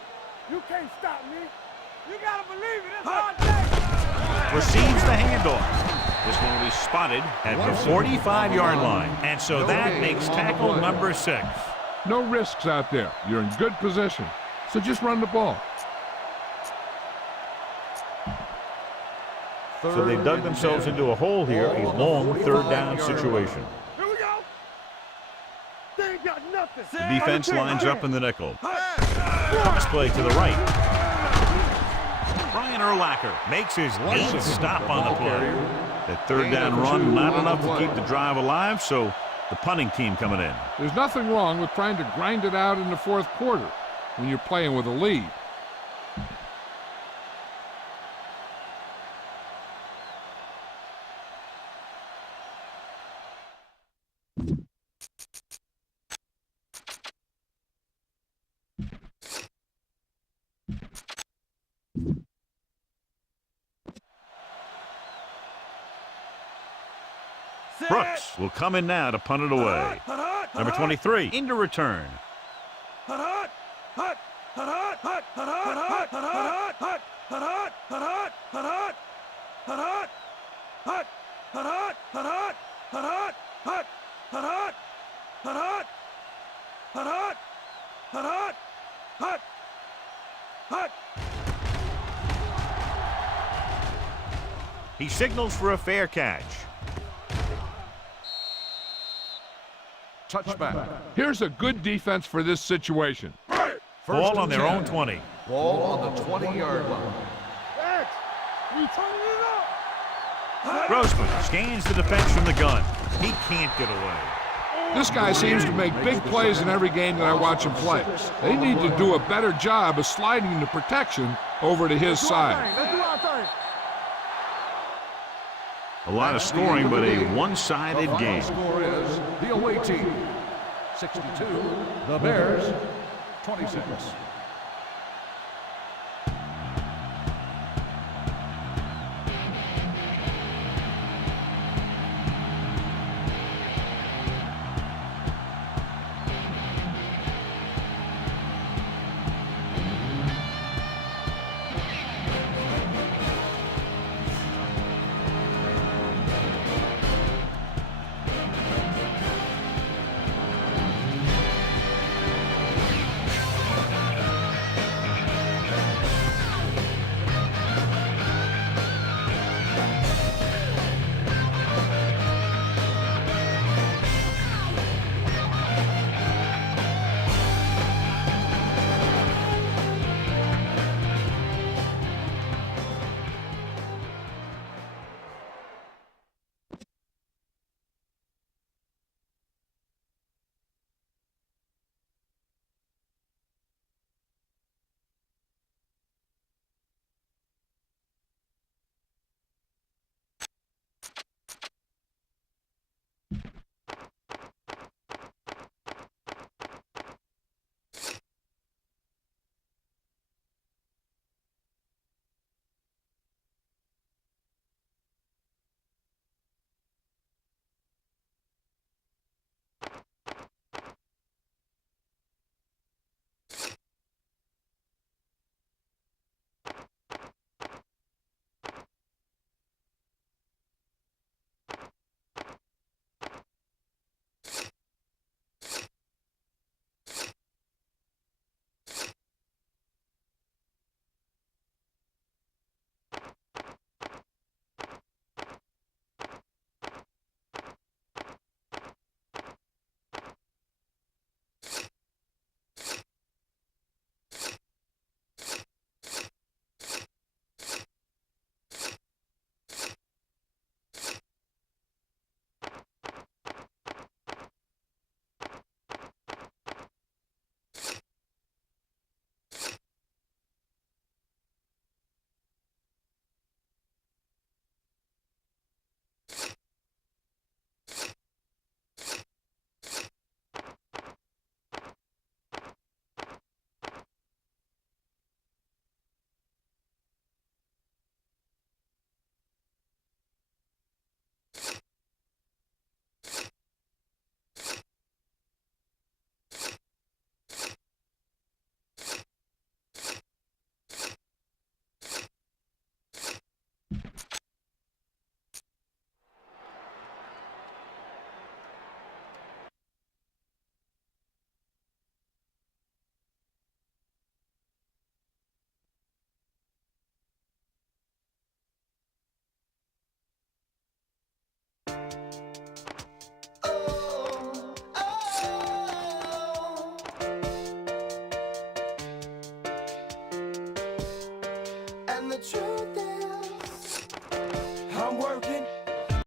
You can't stop me. You gotta believe it. It's our day. Receives the handoff. This one will be spotted at the 45-yard line. And so that makes tackle number 6. No risks out there. You're in good position. So just run the ball. So they dug themselves into a hole here, a long third down situation. Here we go. They ain't got nothing. The defense lines up in the nickel. Pass play to the right. Brian Urlacher makes his 8th stop on the play. That third down run, not enough to keep the drive alive, so the punting team coming in. There's nothing wrong with trying to grind it out in the fourth quarter when you're playing with a lead. Brooks will come in now to punt it away. Number 23 into return. He signals for a fair catch. Touchback. Here's a good defense for this situation. Ball on their own 20. Ball on the 20-yard line. Grossman scans the defense from the gun. He can't get away. This guy seems to make big plays in every game that I watch him play. They need to do a better job of sliding the protection over to his side. A lot of scoring, but a one-sided game. The score is the away team 62, the Bears 26.